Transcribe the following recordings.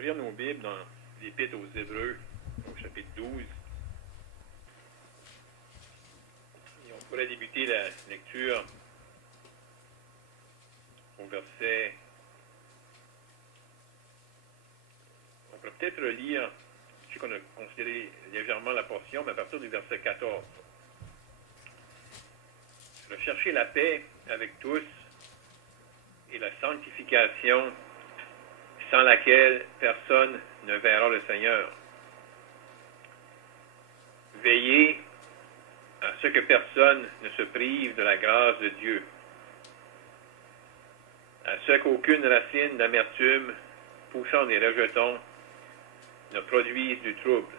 ouvrir nos Bibles dans l'Épître aux Hébreux, au chapitre 12. Et on pourrait débuter la lecture au verset... On pourrait peut-être lire, je sais qu'on a considéré légèrement la portion, mais à partir du verset 14. Rechercher la paix avec tous et la sanctification sans laquelle personne ne verra le Seigneur. Veillez à ce que personne ne se prive de la grâce de Dieu, à ce qu'aucune racine d'amertume poussant des rejetons ne produise du trouble,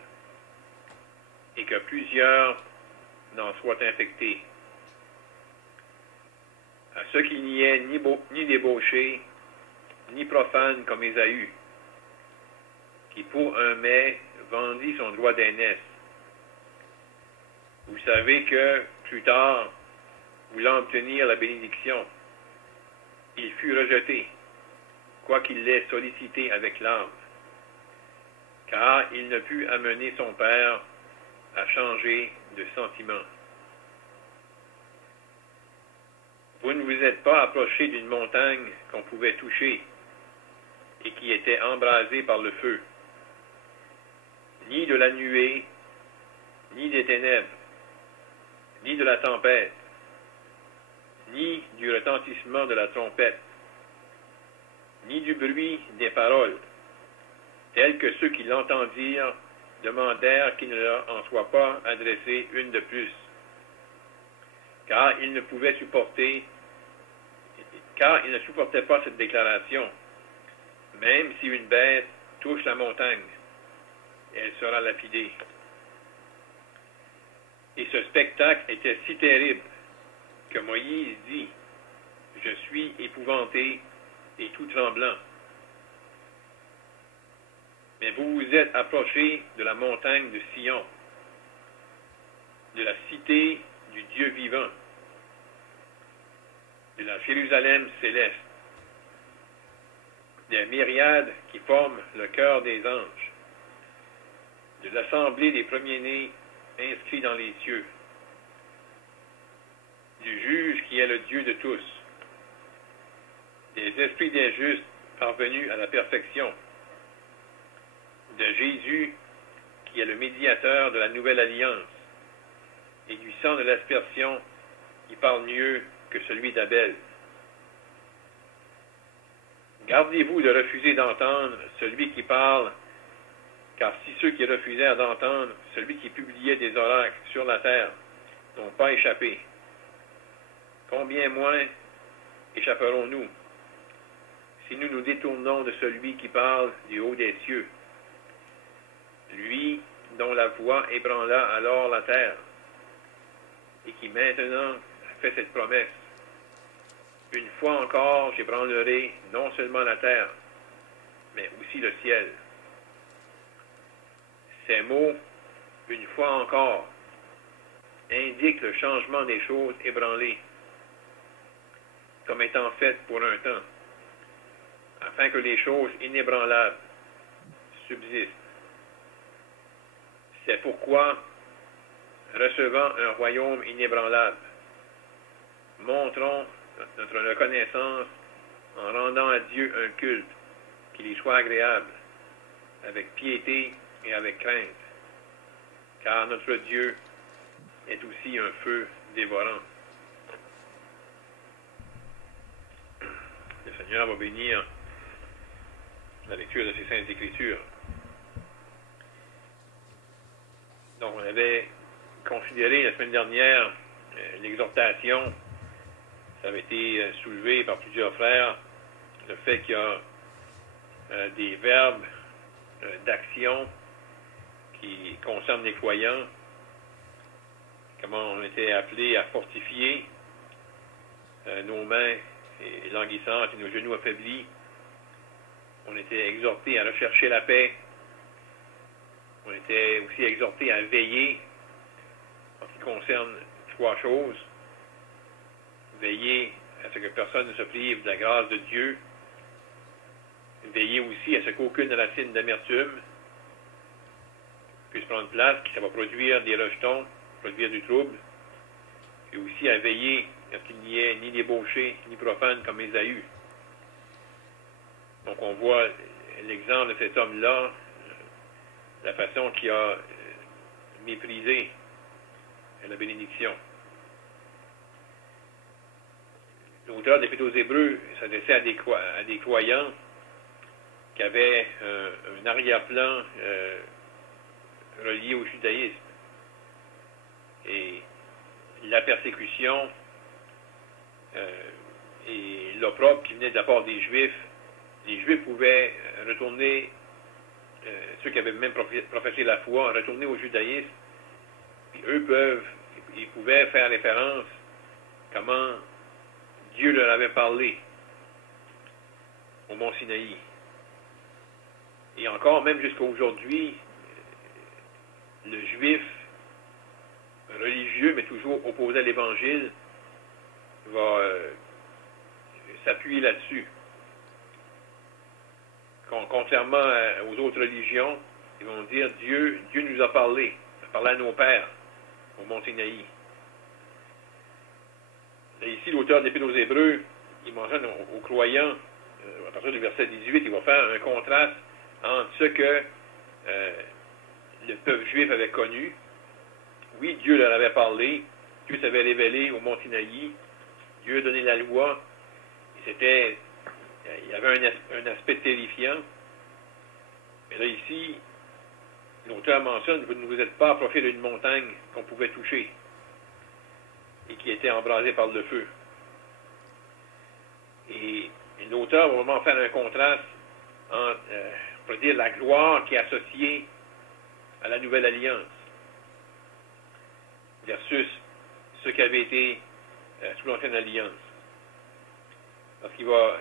et que plusieurs n'en soient infectés. À ce qu'il n'y ait ni débauché, ni profane comme Ésaü, qui pour un mets vendit son droit d'aînesse. Vous savez que, plus tard, voulant obtenir la bénédiction, il fut rejeté, quoiqu'il l'ait sollicité avec larmes, car il ne put amener son père à changer de sentiment. Vous ne vous êtes pas approché d'une montagne qu'on pouvait toucher et qui était embrasée par le feu, ni de la nuée, ni des ténèbres, ni de la tempête, ni du retentissement de la trompette, ni du bruit des paroles, tels que ceux qui l'entendirent demandèrent qu'il ne leur en soit pas adressé une de plus, car ils ne supportaient pas cette déclaration. Même si une bête touche la montagne, elle sera lapidée. Et ce spectacle était si terrible que Moïse dit, « Je suis épouvanté et tout tremblant. » Mais vous vous êtes approchés de la montagne de Sion, de la cité du Dieu vivant, de la Jérusalem céleste, des myriades qui forment le cœur des anges, de l'assemblée des premiers-nés inscrits dans les cieux, du juge qui est le Dieu de tous, des esprits des justes parvenus à la perfection, de Jésus qui est le médiateur de la nouvelle alliance, et du sang de l'aspersion qui parle mieux que celui d'Abel. Gardez-vous de refuser d'entendre celui qui parle, car si ceux qui refusèrent d'entendre celui qui publiait des oracles sur la terre n'ont pas échappé, combien moins échapperons-nous si nous nous détournons de celui qui parle du haut des cieux, lui dont la voix ébranla alors la terre, et qui maintenant fait cette promesse. Une fois encore, j'ébranlerai non seulement la terre, mais aussi le ciel. Ces mots, une fois encore, indiquent le changement des choses ébranlées, comme étant faites pour un temps, afin que les choses inébranlables subsistent. C'est pourquoi, recevant un royaume inébranlable, montrons notre reconnaissance en rendant à Dieu un culte qui lui soit agréable, avec piété et avec crainte, car notre Dieu est aussi un feu dévorant. Le Seigneur va bénir la lecture de ces Saintes Écritures. Donc, on avait considéré la semaine dernière l'exhortation. Ça avait été soulevé par plusieurs frères, le fait qu'il y a des verbes d'action qui concernent les croyants, comment on était appelés à fortifier nos mains languissantes et nos genoux affaiblis. On était exhortés à rechercher la paix. On était aussi exhortés à veiller en ce qui concerne trois choses. Veiller à ce que personne ne se prive de la grâce de Dieu. veiller aussi à ce qu'aucune racine d'amertume puisse prendre place, que ça va produire des rejetons, produire du trouble, et aussi à veiller à ce qu'il n'y ait ni débauché, ni profane comme Ésaü. Donc on voit l'exemple de cet homme-là, la façon qu'il a méprisé la bénédiction. L'auteur de l'Épître aux Hébreux s'adressait à des croyants qui avaient un arrière-plan relié au judaïsme. Et la persécution et l'opprobre qui venait de la part des Juifs, les Juifs pouvaient retourner, ceux qui avaient même professé la foi, retourner au judaïsme, puis ils pouvaient faire référence comment Dieu leur avait parlé au mont Sinaï. Et encore, même jusqu'à aujourd'hui, le juif religieux, mais toujours opposé à l'Évangile, va s'appuyer là-dessus. Contrairement aux autres religions, ils vont dire Dieu nous a parlé à nos pères au mont Sinaï. Et ici, l'auteur de l'Épître aux Hébreux, il mentionne aux croyants, à partir du verset 18, il va faire un contraste entre ce que le peuple juif avait connu. Oui, Dieu leur avait parlé, Dieu s'avait révélé au mont Sinaï, Dieu a donné la loi, et il y avait un aspect terrifiant. Mais là, ici, l'auteur mentionne, vous ne vous êtes pas approché d'une montagne qu'on pouvait toucher et qui était embrasée par le feu. Et l'auteur va vraiment faire un contraste entre, on pourrait dire, la gloire qui est associée à la nouvelle alliance versus ce qui avait été sous l'ancienne alliance. Parce qu'il va,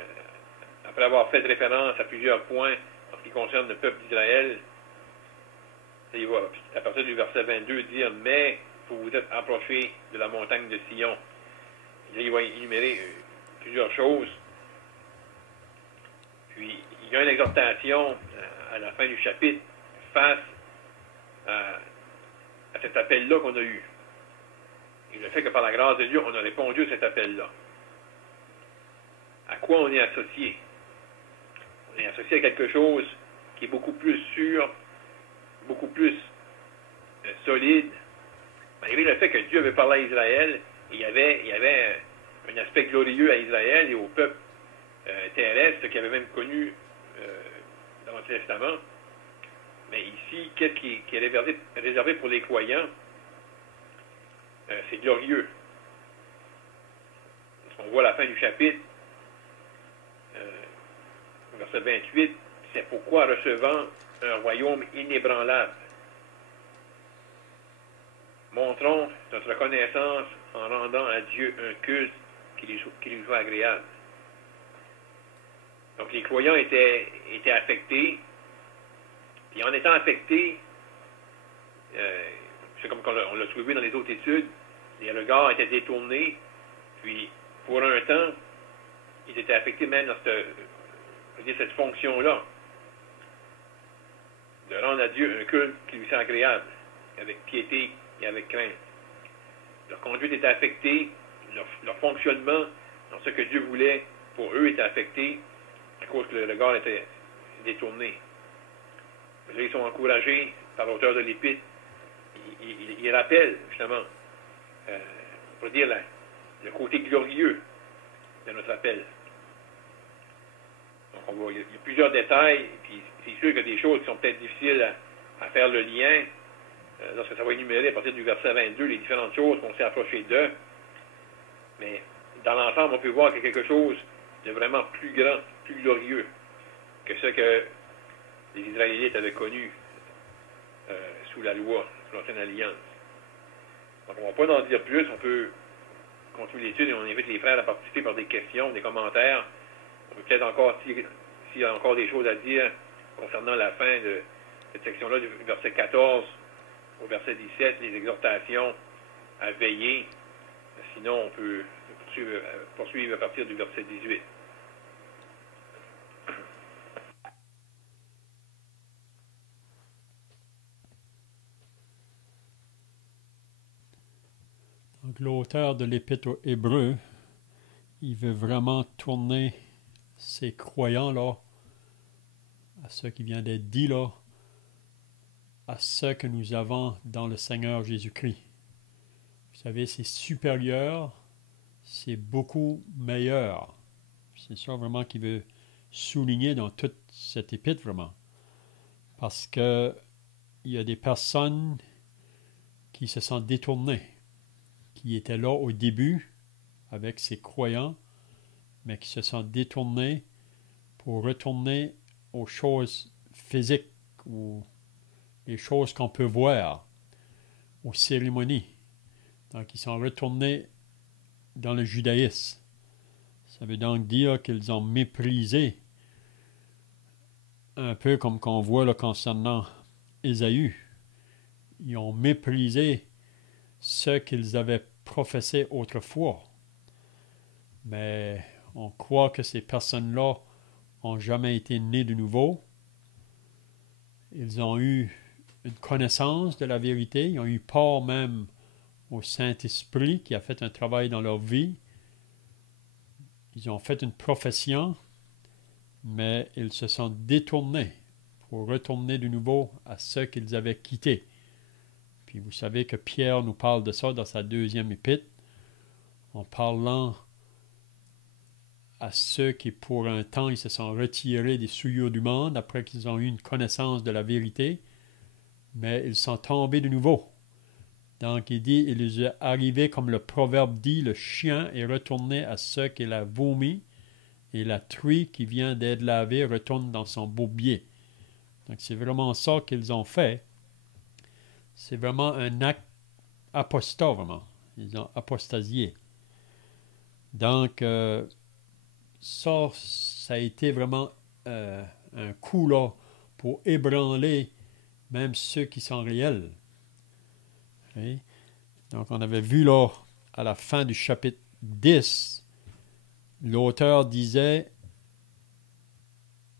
après avoir fait référence à plusieurs points en ce qui concerne le peuple d'Israël, il va, à partir du verset 22, dire « Mais vous vous êtes approchés de la montagne de Sion ». Là, il va énumérer plusieurs choses. Puis, il y a une exhortation à la fin du chapitre face à cet appel-là qu'on a eu. Et le fait que par la grâce de Dieu, on a répondu à cet appel-là. À quoi on est associé? On est associé à quelque chose qui est beaucoup plus sûr, beaucoup plus solide, malgré le fait que Dieu avait parlé à Israël, et il y avait un aspect glorieux à Israël et au peuple terrestre qui avait même connu dans l'Ancien Testament. Mais ici, qu'est-ce qui est réservé pour les croyants? C'est glorieux. Parce qu'on voit à la fin du chapitre, verset 28, c'est pourquoi recevant un royaume inébranlable, montrons notre reconnaissance en rendant à Dieu un culte qui lui soit agréable. Donc les croyants étaient affectés, puis en étant affectés, c'est comme on l'a trouvé dans les autres études, les regards étaient détournés, puis pour un temps, ils étaient affectés même dans cette fonction-là, de rendre à Dieu un culte qui lui soit agréable, avec piété et avec crainte. Leur conduite était affectée, leur fonctionnement dans ce que Dieu voulait pour eux était affecté à cause que le regard était détourné. Mais là, ils sont encouragés par l'auteur de l'Épître. Il rappelle, justement, on peut dire le côté glorieux de notre appel. Donc, il y a plusieurs détails, puis c'est sûr qu'il y a des choses qui sont peut-être difficiles à faire le lien, lorsque ça va énumérer à partir du verset 22 les différentes choses qu'on s'est approché d'eux. Mais dans l'ensemble, on peut voir qu'il y a quelque chose de vraiment plus grand, plus glorieux que ce que les Israélites avaient connu sous la loi, sous l'ancienne alliance. Donc, on ne va pas en dire plus, on peut continuer l'étude et on invite les frères à participer par des questions, des commentaires. On peut peut-être encore, s'il y a encore des choses à dire concernant la fin de cette section-là, du verset 14 au verset 17, les exhortations à veiller. Sinon, on peut poursuivre à partir du verset 18. Donc, l'auteur de l'Épître aux Hébreux, il veut vraiment tourner ces croyants-là, à ce qui vient d'être dit là, à ce que nous avons dans le Seigneur Jésus-Christ. Vous savez, c'est supérieur, c'est beaucoup meilleur. C'est ça vraiment qu'il veut souligner dans toute cette épître, vraiment. Parce que il y a des personnes qui se sont détournées, qui étaient là au début avec ces croyants, mais qui se sont détournés pour retourner aux choses physiques ou les choses qu'on peut voir, aux cérémonies. Donc, ils sont retournés dans le judaïsme. Ça veut donc dire qu'ils ont méprisé, un peu comme qu'on voit là, concernant Ésaü. Ils ont méprisé ce qu'ils avaient professé autrefois. Mais on croit que ces personnes-là n'ont jamais été nées de nouveau. Ils ont eu une connaissance de la vérité. Ils ont eu part même au Saint-Esprit qui a fait un travail dans leur vie. Ils ont fait une profession, mais ils se sont détournés pour retourner de nouveau à ce qu'ils avaient quitté. Puis vous savez que Pierre nous parle de ça dans sa deuxième épître, en parlant à ceux qui, pour un temps, ils se sont retirés des souillures du monde après qu'ils ont eu une connaissance de la vérité, mais ils sont tombés de nouveau. Donc il dit, il est arrivé comme le proverbe dit, le chien est retourné à ce qu'il a vomi, et la truie qui vient d'être lavée retourne dans son bourbier. Donc c'est vraiment ça qu'ils ont fait. C'est vraiment un acte apostat, vraiment. Ils ont apostasié. Donc, ça a été vraiment un coup là pour ébranler même ceux qui sont réels. Okay? Donc, on avait vu là, à la fin du chapitre 10, l'auteur disait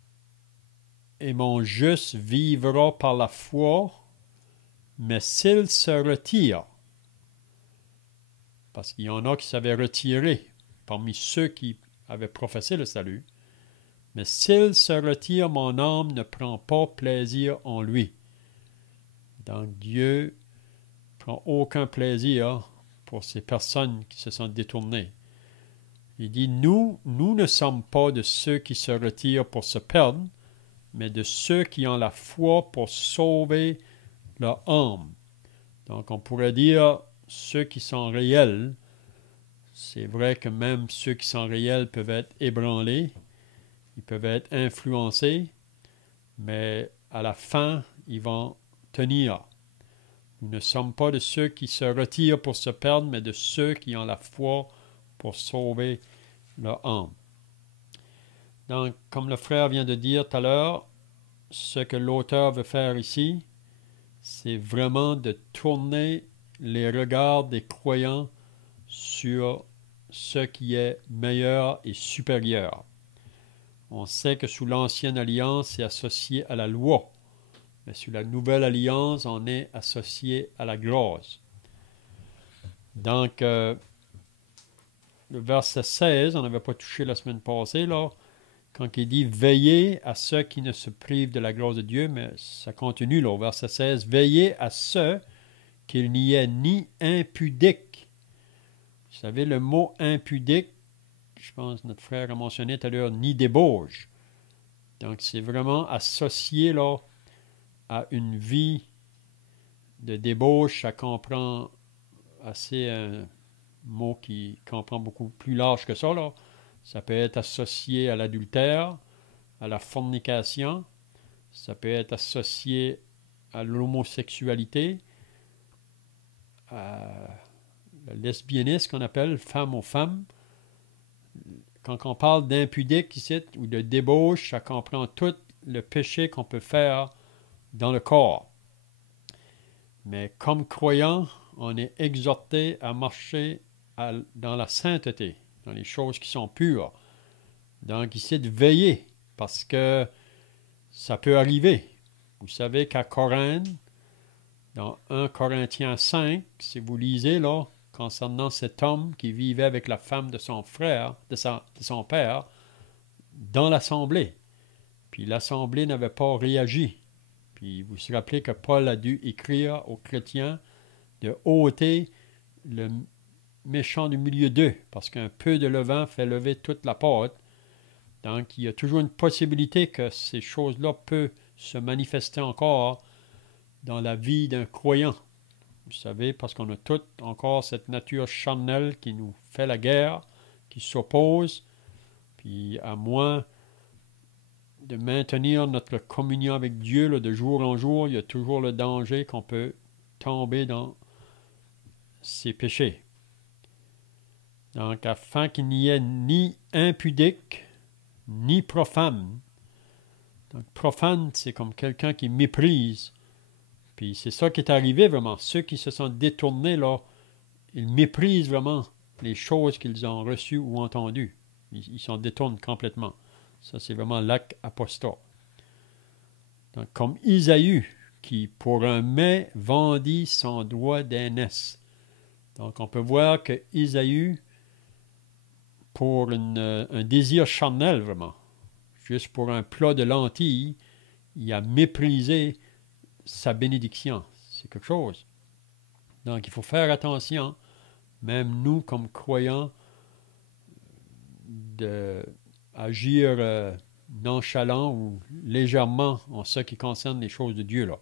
« Et mon juste vivra par la foi, mais s'il se retire, parce qu'il y en a qui s'avaient retiré parmi ceux qui avaient professé le salut, mais s'il se retire, mon âme ne prend pas plaisir en lui. » Donc Dieu ne prend aucun plaisir pour ces personnes qui se sont détournées. Il dit, nous ne sommes pas de ceux qui se retirent pour se perdre, mais de ceux qui ont la foi pour sauver leur âme. Donc on pourrait dire, ceux qui sont réels, c'est vrai que même ceux qui sont réels peuvent être ébranlés, ils peuvent être influencés, mais à la fin, ils vont tenir. Nous ne sommes pas de ceux qui se retirent pour se perdre, mais de ceux qui ont la foi pour sauver leur âme. Donc, comme le frère vient de dire tout à l'heure, ce que l'auteur veut faire ici, c'est vraiment de tourner les regards des croyants sur ce qui est meilleur et supérieur. On sait que sous l'ancienne alliance, c'est associé à la loi, mais sous la nouvelle alliance, on est associé à la grâce. Donc, le verset 16, on n'avait pas touché la semaine passée, là, quand il dit « Veillez à ceux qui ne se privent de la grâce de Dieu », mais ça continue là, au verset 16, « Veillez à ceux qu'il n'y ait ni impudique. » Vous savez, le mot impudique, je pense que notre frère a mentionné tout à l'heure, ni débauche. Donc, c'est vraiment associé là, à une vie de débauche. Ça comprend assez un mot qui comprend beaucoup plus large que ça, là. Ça peut être associé à l'adultère, à la fornication, ça peut être associé à l'homosexualité, à le lesbianisme qu'on appelle femme aux femmes. Quand on parle d'impudique ici, ou de débauche, ça comprend tout le péché qu'on peut faire dans le corps. Mais comme croyant, on est exhorté à marcher dans la sainteté, dans les choses qui sont pures. Donc ici, de veiller, parce que ça peut arriver. Vous savez qu'à Corinthe, dans 1 Corinthiens 5, si vous lisez là, concernant cet homme qui vivait avec la femme de son frère, de son père, dans l'assemblée. Puis l'assemblée n'avait pas réagi. Puis vous vous rappelez que Paul a dû écrire aux chrétiens de ôter le méchant du milieu d'eux, parce qu'un peu de levain fait lever toute la pâte. Donc il y a toujours une possibilité que ces choses-là peuvent se manifester encore dans la vie d'un croyant. Vous savez, parce qu'on a toute encore cette nature charnelle qui nous fait la guerre, qui s'oppose, puis à moins de maintenir notre communion avec Dieu là, de jour en jour, il y a toujours le danger qu'on peut tomber dans ses péchés. Donc, afin qu'il n'y ait ni impudique, ni profane. Donc, profane, c'est comme quelqu'un qui méprise. Puis c'est ça qui est arrivé vraiment. Ceux qui se sont détournés, là, ils méprisent vraiment les choses qu'ils ont reçues ou entendues. Ils s'en détournent complètement. Ça, c'est vraiment l'acte apostat. Donc, comme Isaïe, qui pour un mets vendit son droit d'aînesse. Donc, on peut voir que Isaïe, pour un désir charnel vraiment, juste pour un plat de lentilles, il a méprisé sa bénédiction. C'est quelque chose. Donc, il faut faire attention, même nous, comme croyants, d'agir nonchalant ou légèrement en ce qui concerne les choses de Dieu, là.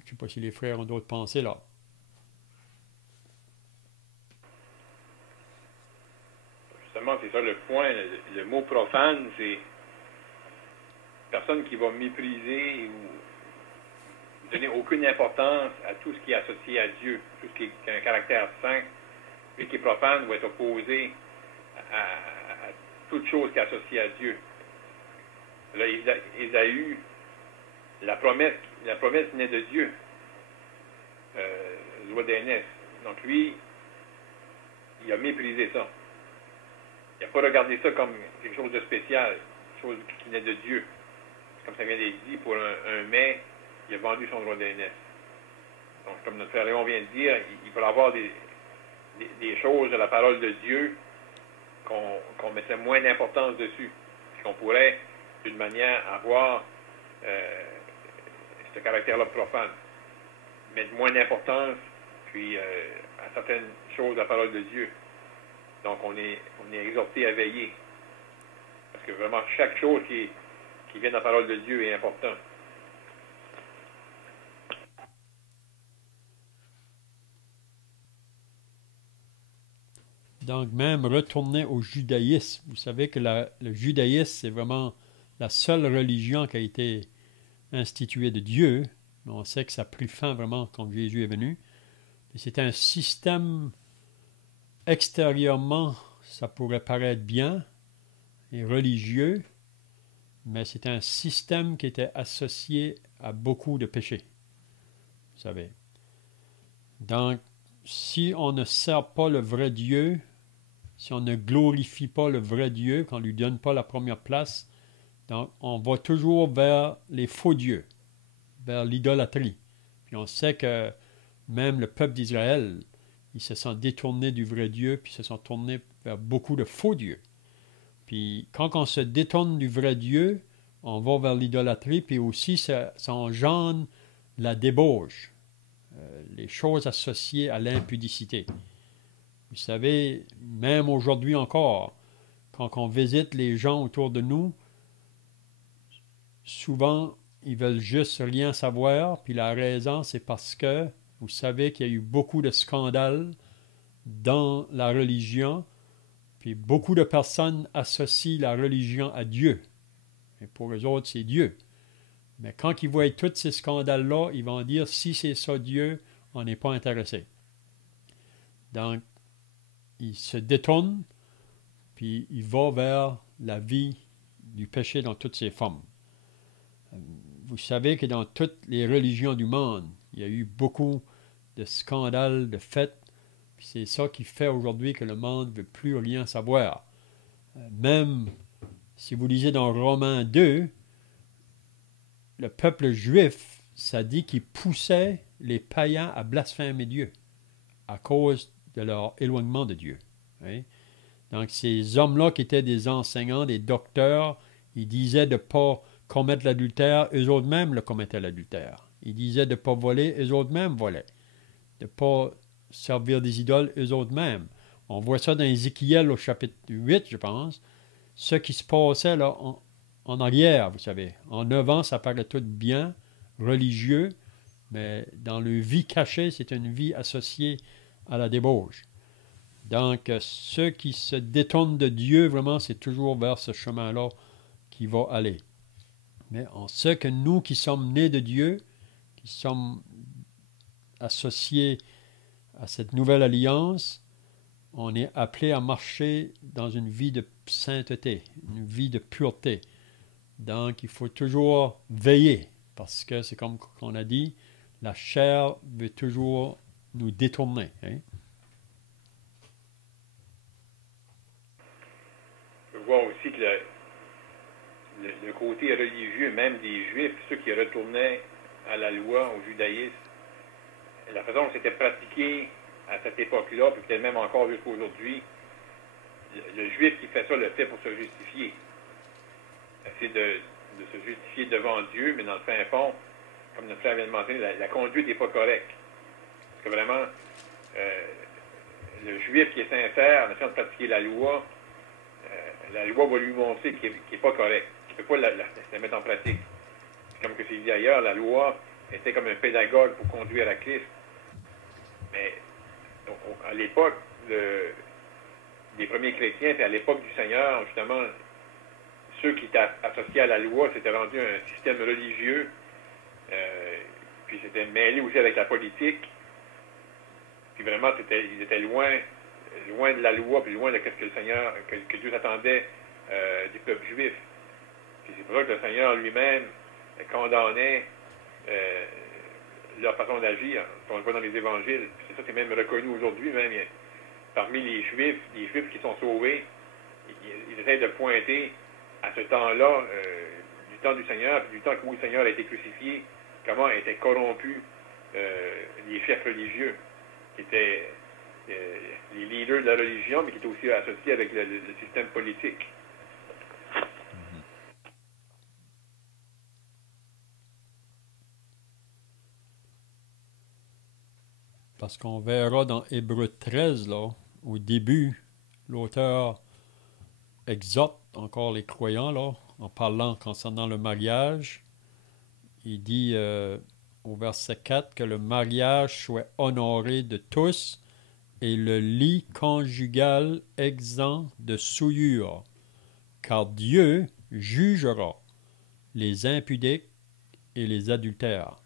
Je ne sais pas si les frères ont d'autres pensées, là. Justement, c'est ça le point. Le mot profane, c'est personne qui va mépriser ou donner aucune importance à tout ce qui est associé à Dieu, tout ce qui a un caractère saint. Lui qui est profane va être opposé à toute chose qui est associée à Dieu. Là, Ésaü, la promesse venait de Dieu, loi d'aînesse. Donc lui, il a méprisé ça. Il n'a pas regardé ça comme quelque chose de spécial, quelque chose qui venait de Dieu. Comme ça vient d'être dit, pour un mets, il a vendu son droit d'aînesse. Donc, comme notre frère Léon vient de dire, il peut y avoir des choses de la parole de Dieu qu'on mettrait moins d'importance dessus. Qu'on pourrait, d'une manière, avoir ce caractère-là profane. Mettre moins d'importance, puis à certaines choses de la parole de Dieu. Donc, on est exhorté à veiller. Parce que vraiment, chaque chose qui vient de la parole de Dieu est importante. Donc, même retourner au judaïsme. Vous savez que le judaïsme, c'est vraiment la seule religion qui a été instituée de Dieu. On sait que ça a pris fin vraiment quand Jésus est venu. C'est un système extérieurement, ça pourrait paraître bien et religieux, mais c'est un système qui était associé à beaucoup de péchés. Vous savez. Donc, si on ne sert pas le vrai Dieu, si on ne glorifie pas le vrai Dieu, qu'on ne lui donne pas la première place, donc on va toujours vers les faux dieux, vers l'idolâtrie. Puis on sait que même le peuple d'Israël, ils se sont détournés du vrai Dieu, puis se sont tournés vers beaucoup de faux dieux. Puis quand on se détourne du vrai Dieu, on va vers l'idolâtrie, puis aussi ça engendre la débauche, les choses associées à l'impudicité. Vous savez, même aujourd'hui encore, quand on visite les gens autour de nous, souvent, ils veulent juste rien savoir, puis la raison, c'est parce que vous savez qu'il y a eu beaucoup de scandales dans la religion, puis beaucoup de personnes associent la religion à Dieu. Et pour eux autres, c'est Dieu. Mais quand ils voient tous ces scandales-là, ils vont dire, si c'est ça Dieu, on n'est pas intéressé. Donc, ils se détournent, puis ils vont vers la vie du péché dans toutes ses formes. Vous savez que dans toutes les religions du monde, il y a eu beaucoup de scandales, de fêtes, puis c'est ça qui fait aujourd'hui que le monde ne veut plus rien savoir. Même si vous lisez dans Romains 2, le peuple juif, ça dit qu'il poussait les païens à blasphémer Dieu à cause de leur éloignement de Dieu. Hein? Donc, ces hommes-là qui étaient des enseignants, des docteurs, ils disaient de ne pas commettre l'adultère, eux autres mêmes le commettaient l'adultère. Ils disaient de ne pas voler, eux autres mêmes volaient. De ne pas servir des idoles, eux autres mêmes. On voit ça dans Ézéchiel au chapitre 8, je pense. Ce qui se passait là en arrière, vous savez. En 9 ans, ça paraît tout bien, religieux, mais dans le vie cachée, c'est une vie associée à la débauche. Donc, ceux qui se détournent de Dieu, vraiment, c'est toujours vers ce chemin-là qu'il va aller. Mais on sait que nous qui sommes nés de Dieu, qui sommes associés à cette nouvelle alliance, on est appelé à marcher dans une vie de sainteté, une vie de pureté. Donc, il faut toujours veiller, parce que c'est comme on a dit, la chair veut toujours nous détourner. Hein? Je vois aussi que le côté religieux, même des Juifs, ceux qui retournaient à la loi, au judaïsme, la façon dont c'était pratiqué à cette époque-là, puis peut-être même encore jusqu'à aujourd'hui, le Juif qui fait ça le fait pour se justifier. C'est de se justifier devant Dieu, mais dans le fin fond, comme notre frère vient de mentionner, la conduite n'est pas correcte. Parce que vraiment, le Juif qui est sincère, en essayant de pratiquer la loi va lui montrer qu'il n'est pas correct, qu'il ne peut pas la mettre en pratique. Comme que c'est dit ailleurs, la loi était comme un pédagogue pour conduire à Christ. Mais donc, à l'époque des premiers chrétiens, puis à l'époque du Seigneur, justement, ceux qui étaient associés à la loi, c'était rendu un système religieux, puis c'était mêlé aussi avec la politique. Puis vraiment, ils étaient loin de la loi, puis loin de ce que le Seigneur, que Dieu attendait du peuple juif. Puis c'est pour ça que le Seigneur lui-même condamnait leur façon d'agir, qu'on le voit dans les évangiles. Puis c'est ça qui est même reconnu aujourd'hui, même parmi les Juifs qui sont sauvés, ils essaient de pointer à ce temps-là, du temps du Seigneur, puis du temps où le Seigneur a été crucifié, comment étaient corrompus les chefs religieux, qui étaient les leaders de la religion, mais qui étaient aussi associés avec le système politique. Parce qu'on verra dans Hébreux 13, là, au début, l'auteur exhorte encore les croyants, là, en parlant concernant le mariage. Il dit au verset 4 que le mariage soit honoré de tous et le lit conjugal exempt de souillure, car Dieu jugera les impudiques et les adultères.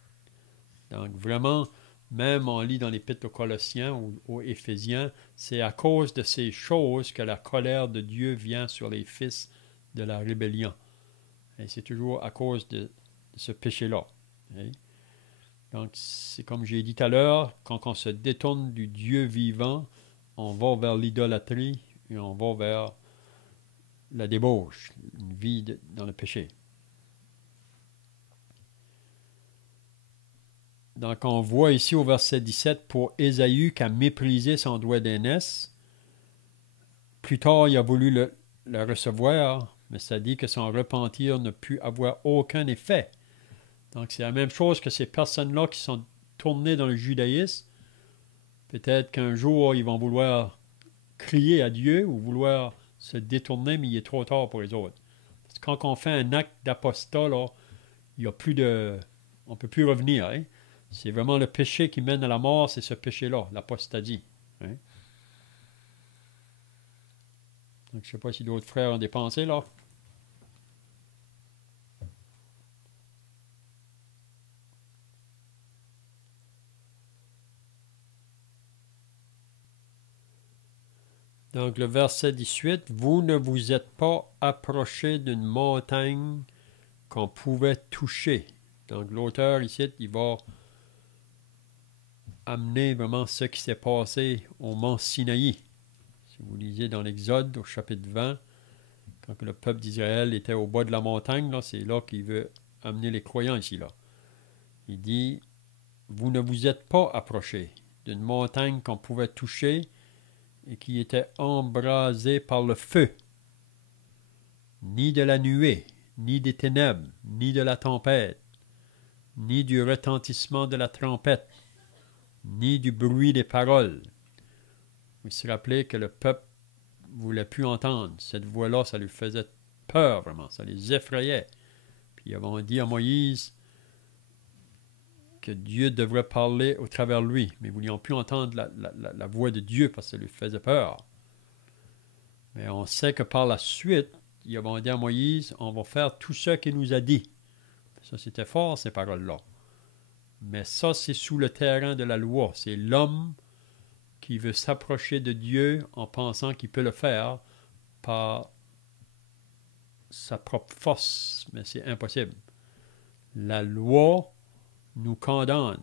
Donc vraiment, même on lit dans l'Épître aux Colossiens ou aux Éphésiens, c'est à cause de ces choses que la colère de Dieu vient sur les fils de la rébellion. Et c'est toujours à cause de ce péché-là. Okay? Donc, c'est comme j'ai dit tout à l'heure, quand on se détourne du Dieu vivant, on va vers l'idolâtrie et on va vers la débauche, une vie dans le péché. Donc, on voit ici au verset 17, pour Ésaü qui a méprisé son droit d'aînesse, plus tard, il a voulu le recevoir, mais ça dit que son repentir ne put avoir aucun effet. Donc, c'est la même chose que ces personnes-là qui sont tournées dans le judaïsme. Peut-être qu'un jour, ils vont vouloir crier à Dieu ou vouloir se détourner, mais il est trop tard pour les autres. Parce que quand on fait un acte d'apostat, là, il y a plus de... on ne peut plus revenir. Hein? C'est vraiment le péché qui mène à la mort, c'est ce péché-là, l'apostasie. Hein? Donc, je ne sais pas si d'autres frères ont des pensées, là. Donc, le verset 18, « Vous ne vous êtes pas approchés d'une montagne qu'on pouvait toucher. » Donc, l'auteur ici, il va amener vraiment ce qui s'est passé au mont Sinaï. Si vous lisez dans l'Exode, au chapitre 20, quand le peuple d'Israël était au bas de la montagne, là, c'est là qu'il veut amener les croyants ici. Là. Il dit, « Vous ne vous êtes pas approchés d'une montagne qu'on pouvait toucher, et qui était embrasé par le feu, ni de la nuée, ni des ténèbres, ni de la tempête, ni du retentissement de la trompette, ni du bruit des paroles. Il se rappelait que le peuple ne voulait plus entendre. Cette voix-là, ça lui faisait peur, vraiment. Ça les effrayait. Puis ils avaient dit à Moïse que Dieu devrait parler au travers de lui. Mais ils ne voulaient plus entendre la voix de Dieu parce que ça lui faisait peur. Mais on sait que par la suite, ils avaient dit à Moïse, on va faire tout ce qu'il nous a dit. Ça, c'était fort, ces paroles-là. Mais ça, c'est sous le terrain de la loi. C'est l'homme qui veut s'approcher de Dieu en pensant qu'il peut le faire par sa propre force. Mais c'est impossible. La loi nous condamne.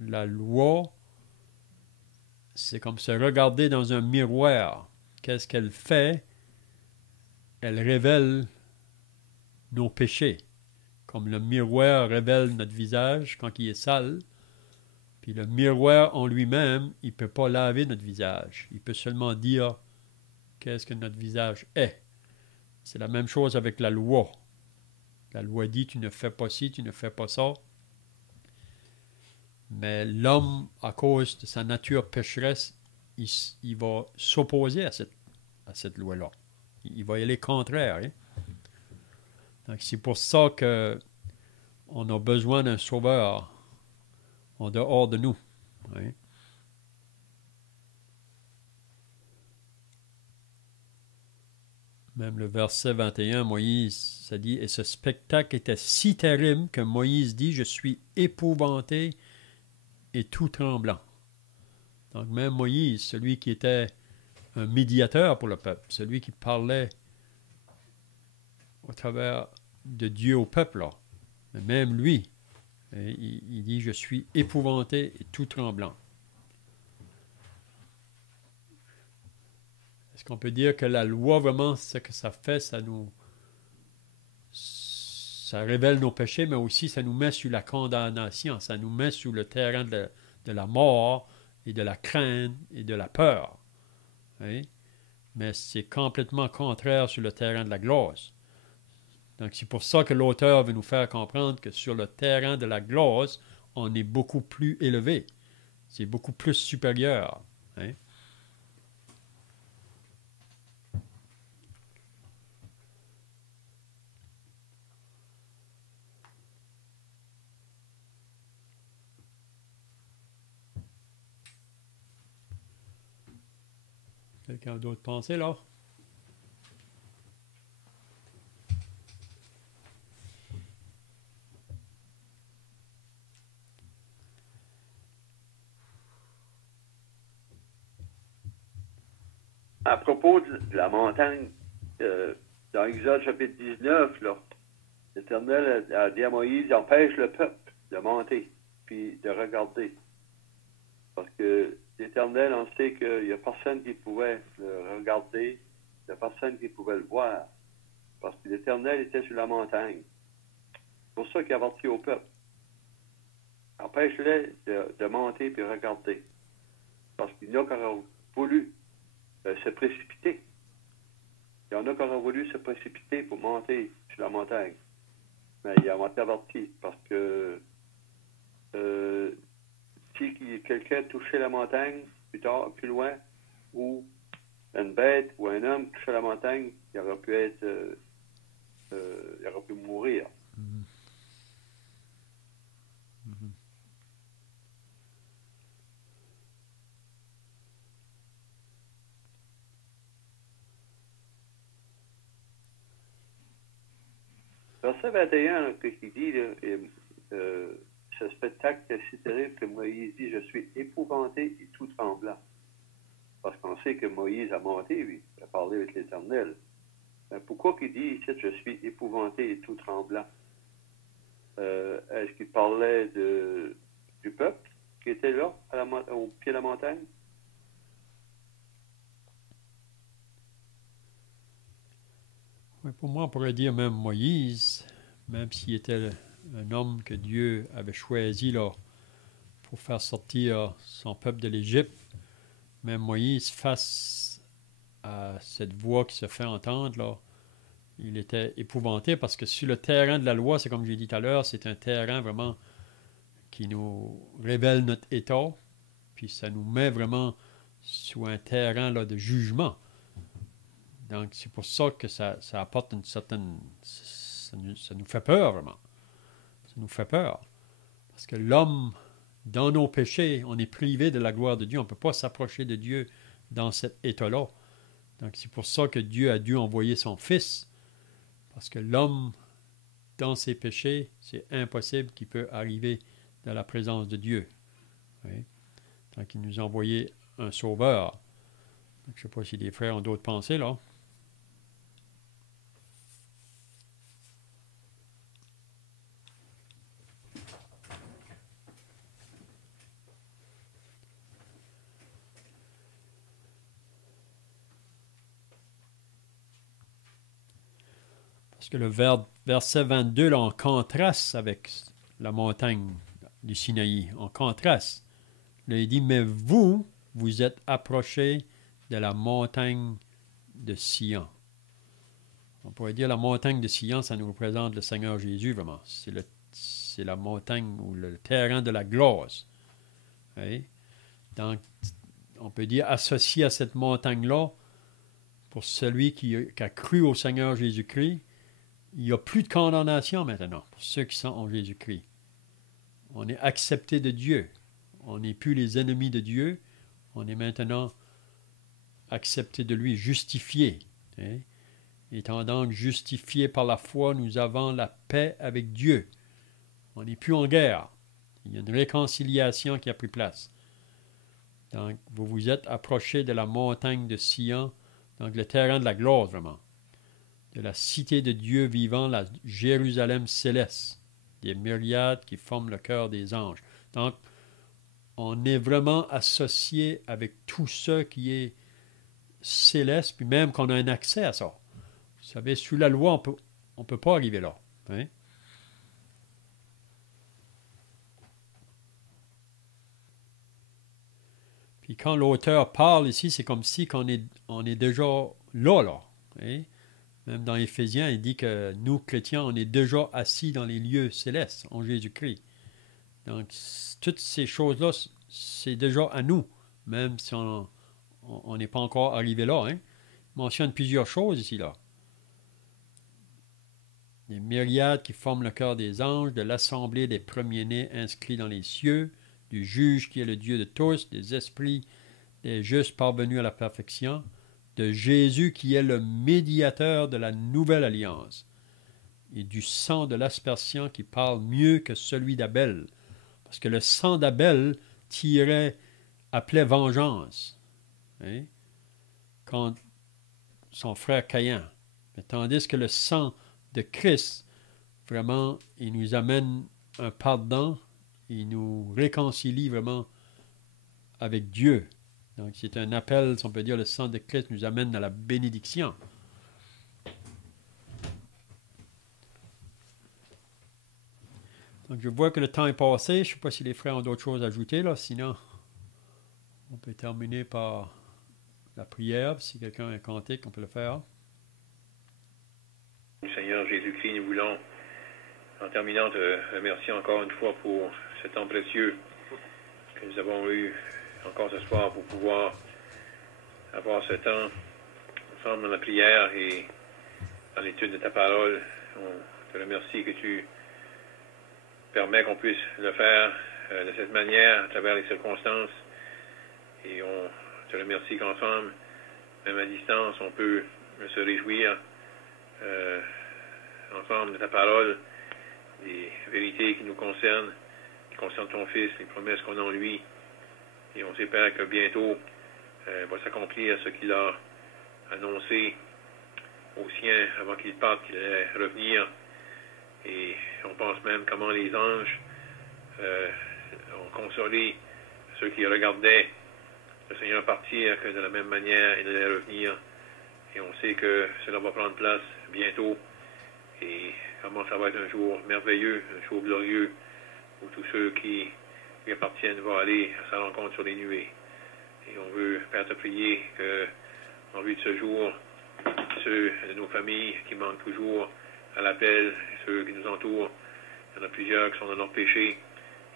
La loi, c'est comme se regarder dans un miroir. Qu'est-ce qu'elle fait? Elle révèle nos péchés. Comme le miroir révèle notre visage quand il est sale. Puis le miroir en lui-même, il ne peut pas laver notre visage. Il peut seulement dire qu'est-ce que notre visage est. C'est la même chose avec la loi. La loi dit tu ne fais pas ci, tu ne fais pas ça. Mais l'homme, à cause de sa nature pécheresse, il va s'opposer à cette loi-là. Il va y aller contraire. Hein? Donc c'est pour ça qu'on a besoin d'un sauveur en dehors de nous. Hein? Même le verset 21, Moïse, ça dit, « Et ce spectacle était si terrible que Moïse dit, je suis épouvanté et tout tremblant. » Donc même Moïse, celui qui était un médiateur pour le peuple, celui qui parlait au travers de Dieu au peuple, là. Mais même lui, il dit, je suis épouvanté et tout tremblant. Est-ce qu'on peut dire que la loi, vraiment, ce que ça fait, ça révèle nos péchés, mais aussi ça nous met sur la condamnation, ça nous met sur le terrain de la mort et de la crainte et de la peur. Hein? Mais c'est complètement contraire sur le terrain de la grâce. Donc c'est pour ça que l'auteur veut nous faire comprendre que sur le terrain de la grâce, on est beaucoup plus élevé. C'est beaucoup plus supérieur. Hein? Quelqu'un d'autre pensée, là? À propos de la montagne, dans Exode chapitre 19, là, l'Éternel a dit à Moïse, empêche le peuple de monter, puis de regarder. Parce que l'Éternel, on sait qu'il n'y a personne qui pouvait le regarder, il n'y a personne qui pouvait le voir. Parce que l'Éternel était sur la montagne. C'est pour ça qu'il a averti au peuple. Empêche-les de monter puis regarder. Parce qu'il y en a qui auraient voulu se précipiter. Il y en a qui auraient voulu se précipiter pour monter sur la montagne. Mais il a été averti parce que si quelqu'un touchait la montagne plus tard, plus loin, ou une bête ou un homme touchait la montagne, il aurait pu être il aurait pu mourir. Verset 21, qui dit, ce spectacle est si terrible que Moïse dit, je suis épouvanté et tout tremblant. Parce qu'on sait que Moïse a monté, lui, il a parlé avec l'Éternel. Mais pourquoi qu'il dit ici, je suis épouvanté et tout tremblant? Est-ce qu'il parlait du peuple qui était là, au pied de la montagne? Oui, pour moi, on pourrait dire même Moïse, même s'il était un homme que Dieu avait choisi là, pour faire sortir son peuple de l'Égypte, même Moïse, face à cette voix qui se fait entendre, là, il était épouvanté parce que sur le terrain de la loi, c'est comme j'ai dit tout à l'heure, c'est un terrain vraiment qui nous révèle notre état, puis ça nous met vraiment sur un terrain là, de jugement. Donc, c'est pour ça que ça apporte une certaine... Ça nous fait peur, vraiment. Ça nous fait peur. Parce que l'homme, dans nos péchés, on est privé de la gloire de Dieu. On ne peut pas s'approcher de Dieu dans cet état-là. Donc, c'est pour ça que Dieu a dû envoyer son Fils. Parce que l'homme, dans ses péchés, c'est impossible qu'il peut arriver dans la présence de Dieu. Oui. Donc, il nous a envoyé un sauveur. Donc, je ne sais pas si les frères ont d'autres pensées, là. Parce que le verset 22, là, en contraste avec la montagne du Sinaï, en contraste. Là, il dit, mais vous, vous êtes approchés de la montagne de Sion. On pourrait dire la montagne de Sion, ça nous représente le Seigneur Jésus, vraiment. C'est la montagne ou le terrain de la gloire. Oui? Donc, on peut dire associé à cette montagne-là, pour celui qui a cru au Seigneur Jésus-Christ, il n'y a plus de condamnation maintenant pour ceux qui sont en Jésus-Christ. On est accepté de Dieu. On n'est plus les ennemis de Dieu. On est maintenant accepté de lui, justifié. Hein? Étant donc justifié par la foi, nous avons la paix avec Dieu. On n'est plus en guerre. Il y a une réconciliation qui a pris place. Donc, vous vous êtes approchés de la montagne de Sion, donc le terrain de la gloire, vraiment. De la cité de Dieu vivant, la Jérusalem céleste, des myriades qui forment le cœur des anges. Donc, on est vraiment associé avec tout ce qui est céleste, puis même qu'on a un accès à ça. Vous savez, sous la loi, on peut pas arriver là. Hein? Puis quand l'auteur parle ici, c'est comme si on est déjà là. Hein? Même dans Éphésiens, il dit que nous, chrétiens, on est déjà assis dans les lieux célestes en Jésus-Christ. Donc, toutes ces choses-là, c'est déjà à nous, même si on n'est pas encore arrivé là. Hein? Il mentionne plusieurs choses ici, là. Des myriades qui forment le cœur des anges, de l'assemblée des premiers-nés inscrits dans les cieux, du juge qui est le Dieu de tous, des esprits des justes parvenus à la perfection, de Jésus qui est le médiateur de la nouvelle alliance, et du sang de l'aspersion qui parle mieux que celui d'Abel. Parce que le sang d'Abel appelait vengeance, hein, contre son frère Caïn. Mais tandis que le sang de Christ, vraiment, il nous amène un pardon, il nous réconcilie vraiment avec Dieu. Donc, c'est un appel, si on peut dire, le sang de Christ nous amène à la bénédiction. Donc, je vois que le temps est passé. Je ne sais pas si les frères ont d'autres choses à ajouter, là. Sinon, on peut terminer par la prière. Si quelqu'un a un cantique, on peut le faire. Seigneur Jésus-Christ, nous voulons, en terminant, te remercier encore une fois pour ce temps précieux que nous avons eu encore ce soir pour pouvoir avoir ce temps ensemble dans la prière et dans l'étude de ta parole. On te remercie que tu permets qu'on puisse le faire de cette manière à travers les circonstances. Et on te remercie qu'ensemble, même à distance, on peut se réjouir ensemble de ta parole, des vérités qui nous concernent, qui concernent ton Fils, les promesses qu'on a en lui. Et on espère que bientôt va s'accomplir ce qu'il a annoncé aux siens avant qu'il parte, qu'il allait revenir. Et on pense même comment les anges ont consolé ceux qui regardaient le Seigneur partir, que de la même manière il allait revenir. Et on sait que cela va prendre place bientôt. Et comment ça va être un jour merveilleux, un jour glorieux, où tous ceux qui lui appartiennent vont aller à sa rencontre sur les nuées. Et on veut, Père, te prier que, en vue de ce jour, ceux de nos familles qui manquent toujours à l'appel, ceux qui nous entourent, il y en a plusieurs qui sont dans leur péché.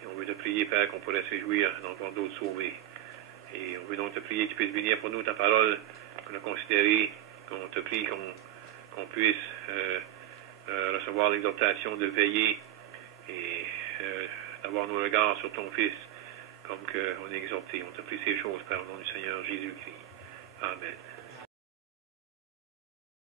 Et on veut te prier, Père, qu'on pourrait se réjouir d'en voir d'autres sauvés. Et on veut donc te prier que tu puisses bénir pour nous ta parole, qu'on a considérée, qu'on te prie qu'on puisse recevoir l'exhortation de veiller et d'avoir nos regards sur ton Fils, comme qu'on est exhorté. On te prie ces choses, Père, au nom du Seigneur Jésus-Christ. Amen.